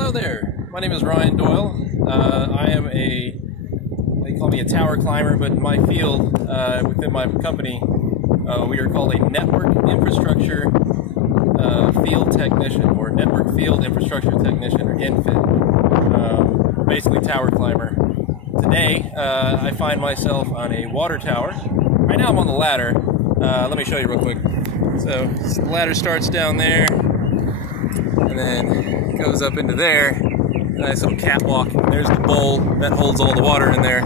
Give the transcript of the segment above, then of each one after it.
Hello there, my name is Ryan Doyle. I am they call me a tower climber, but in my field, within my company, we are called a network infrastructure field technician, or network field infrastructure technician, or NFIT. Basically tower climber. Today, I find myself on a water tower. Right now I'm on the ladder. Let me show you real quick. So the ladder starts down there, and then goes up into there. Nice little catwalk. There's the bowl that holds all the water in there.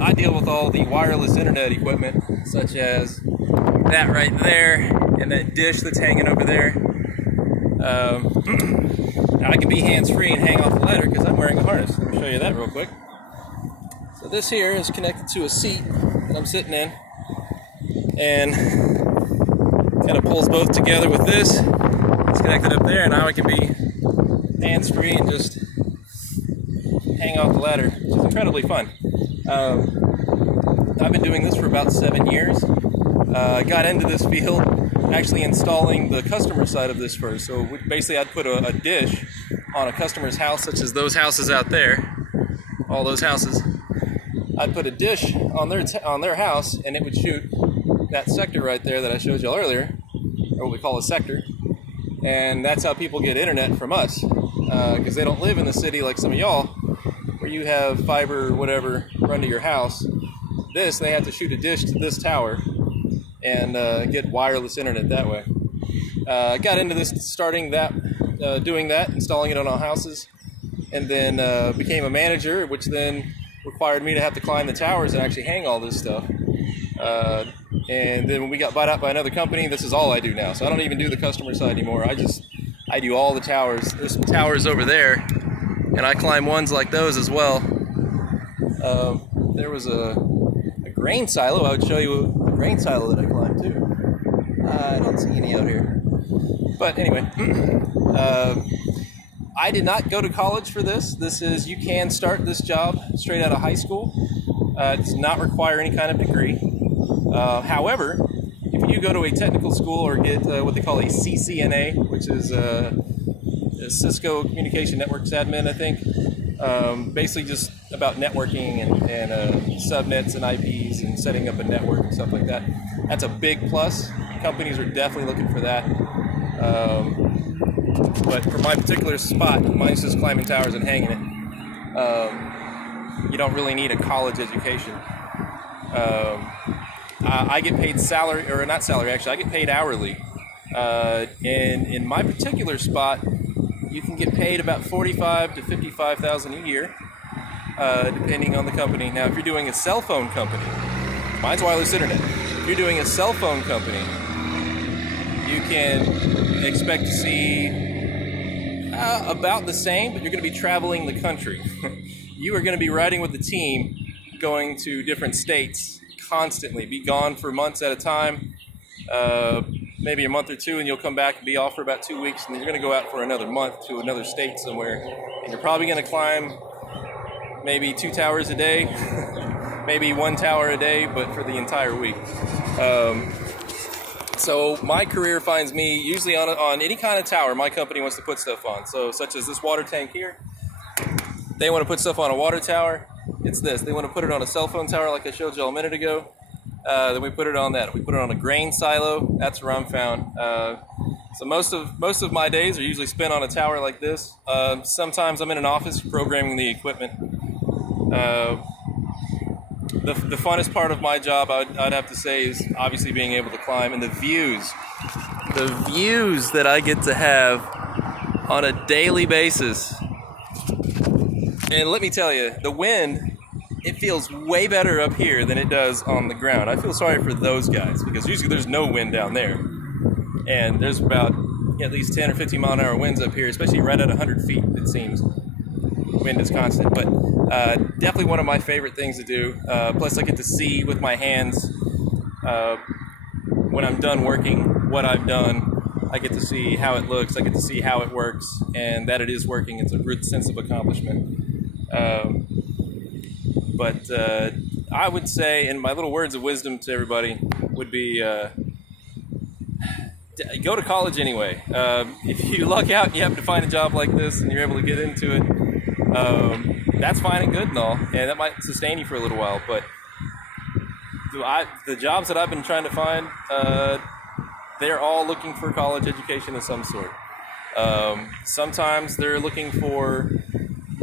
I deal with all the wireless internet equipment, such as that right there, and that dish that's hanging over there. Now I can be hands-free and hang off the ladder because I'm wearing a harness. Let me show you that real quick. So this here is connected to a seat that I'm sitting in, and kind of pulls both together with this. It's connected up there, and now I can be hands-free and just hang off the ladder, which is incredibly fun. I've been doing this for about 7 years. I got into this field actually installing the customer side of this first. So basically I'd put a dish on a customer's house, such as those houses out there, all those houses. I'd put a dish on their house, and it would shoot that sector right there that I showed y'all earlier, or what we call a sector. And that's how people get internet from us, because they don't live in the city like some of y'all, where you have fiber or whatever run to your house. They have to shoot a dish to this tower and get wireless internet that way. I got into this doing that, installing it on all houses, and then became a manager, which then required me to have to climb the towers and actually hang all this stuff. And then when we got bought out by another company, this is all I do now. So I don't even do the customer side anymore. I do all the towers. There's some towers over there, and I climb ones like those as well. There was a grain silo. I would show you a grain silo that I climbed too. I don't see any out here. But anyway, I did not go to college for this. You can start this job straight out of high school. It does not require any kind of degree. However, if you go to a technical school or get what they call a CCNA, which is a Cisco Communication Networks Admin, I think, basically just about networking and subnets and IPs and setting up a network and stuff like that. That's a big plus. Companies are definitely looking for that. But for my particular spot, mine's just climbing towers and hanging it. You don't really need a college education. I get paid salary, or not salary actually, I get paid hourly. And in my particular spot, you can get paid about $45,000 to $55,000 a year, depending on the company. Now, if you're doing a cell phone company, mine's wireless internet. If you're doing a cell phone company, you can expect to see about the same, but you're going to be traveling the country. You are going to be riding with the team, going to different states constantly, be gone for months at a time, maybe a month or two, and you'll come back and be off for about 2 weeks, and then you're going to go out for another month to another state somewhere, and you're probably going to climb maybe 2 towers a day, maybe 1 tower a day, but for the entire week. So my career finds me usually on any kind of tower my company wants to put stuff on. So such as this water tank here, they want to put stuff on a water tower. It's this. They want to put it on a cell phone tower like I showed you a minute ago. Then we put it on that. We put it on a grain silo. That's where I'm found. So most of my days are usually spent on a tower like this. Sometimes I'm in an office programming the equipment. The funnest part of my job, I'd have to say, is obviously being able to climb, and the views that I get to have on a daily basis. And let me tell you, the wind, it feels way better up here than it does on the ground. I feel sorry for those guys, because usually there's no wind down there. And there's about at least 10 or 15 mile an hour winds up here, especially right at 100 feet, it seems. Wind is constant, but definitely one of my favorite things to do. Plus I get to see with my hands when I'm done working what I've done. I get to see how it looks, I get to see how it works, and that it is working. It's a good sense of accomplishment. But I would say, and my little words of wisdom to everybody would be, go to college anyway. If you luck out and you happen to find a job like this and you're able to get into it, that's fine and good and all, and that might sustain you for a little while. But the jobs that I've been trying to find, they're all looking for college education of some sort. Sometimes they're looking for,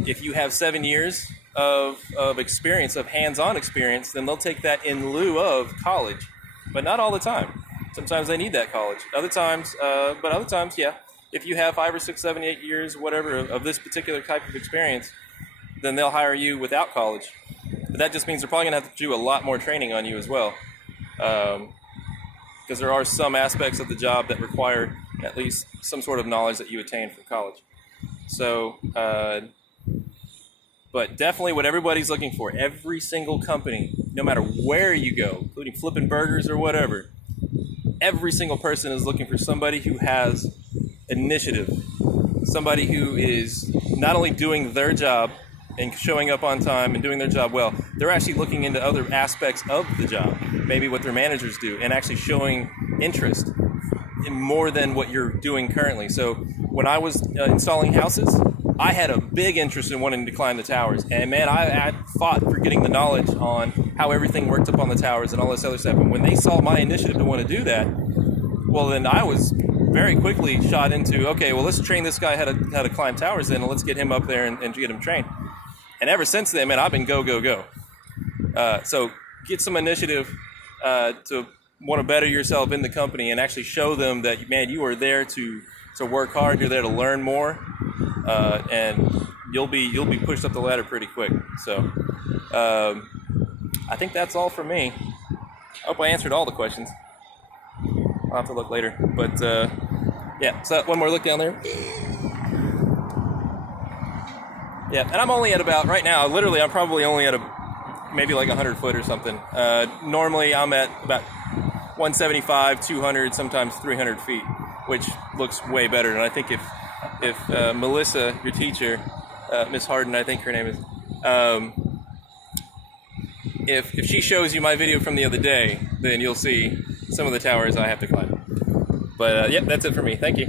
if you have 7 years of experience, of hands-on experience, then they'll take that in lieu of college, but not all the time. Sometimes they need that college. Other times, yeah, if you have 5 or 6, 7, 8 years, whatever, of this particular type of experience, then they'll hire you without college. But that just means they're probably going to have to do a lot more training on you as well, because there are some aspects of the job that require at least some sort of knowledge that you attain from college. So, but definitely what everybody's looking for, every single company, no matter where you go, including flipping burgers or whatever, every single person is looking for somebody who has initiative, somebody who is not only doing their job and showing up on time and doing their job well, they're actually looking into other aspects of the job, maybe what their managers do, and actually showing interest in more than what you're doing currently. So when I was installing houses, I had a big interest in wanting to climb the towers, and man, I fought for getting the knowledge on how everything worked up on the towers and all this other stuff. And when they saw my initiative to want to do that, well, then I was very quickly shot into, okay, well, let's train this guy how to climb towers then, and let's get him up there and get him trained. And ever since then, man, I've been go, go, go. So get some initiative to want to better yourself in the company and actually show them that, man, you are there to work hard, you're there to learn more, and you'll be pushed up the ladder pretty quick. So I think that's all for me. I hope I answered all the questions. I'll have to look later. But yeah, so one more look down there. Yeah, and I'm only at about, right now, literally I'm probably only at maybe like 100 foot or something. Normally I'm at about 175, 200, sometimes 300 feet, which looks way better. And I think if Melissa, your teacher, Miss Harden, I think her name is, if she shows you my video from the other day, then you'll see some of the towers I have to climb. But yeah, that's it for me. Thank you.